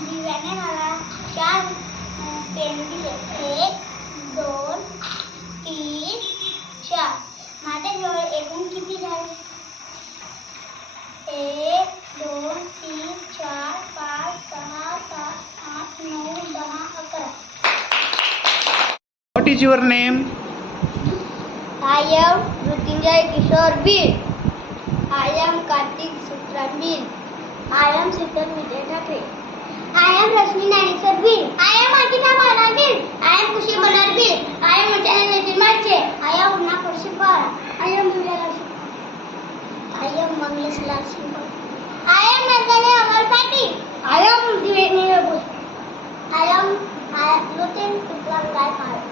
दिव्याने मला चार पेन दिले एक दोन तीन चार माझ्याजवळ एकूण किती झाले एक दोन तीन चार पाच सहा सात आठ नऊ दहा अकरा what is your name I am Mrityunjay Kishor bill I am Kartik सुत्रांबील I am Shital Vijay Thackeray I am Rashmi Nanisar Bin. I am Akita Bala Bin. I am Kushi Banar Bin. I am Uchana Nitin Marche. I am Unna Kurshipara. I am Julia. I am Manglesh Rashipara. I am Nandane Amar Pati. I am Divini Rabu. I am Lutin Kutlan Gai Vikram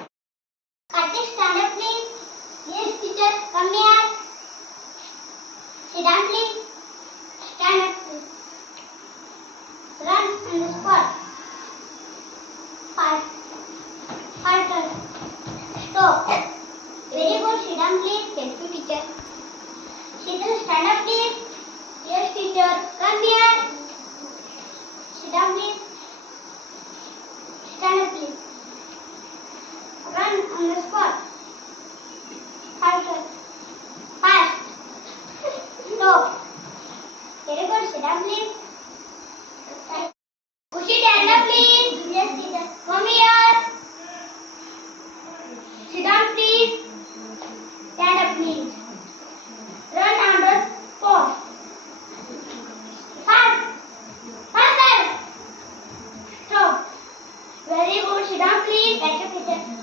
我玩。dice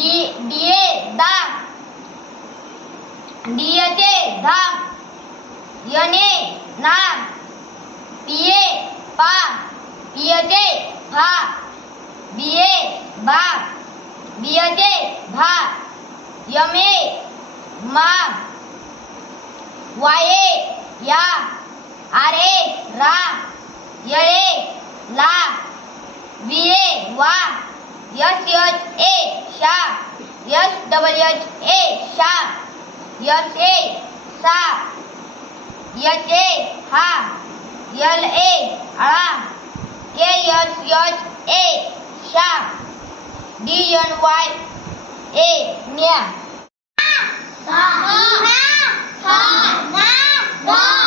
D डिए दा डियचे धाप यने नाम। पिये पा पियचे भा बिये भा बियचे भा यमे मा वाये या आरे रा यळे ला विए वा Yes, yes, A, sharp. Yes, double yes, A, sharp. Yes, A, sharp. Yes, A, ha. Yes, A, aram. K, yes, yes, A, sharp. D, yes, Y, A, near. Ha, ha, ha, ha, ha, ha, ha,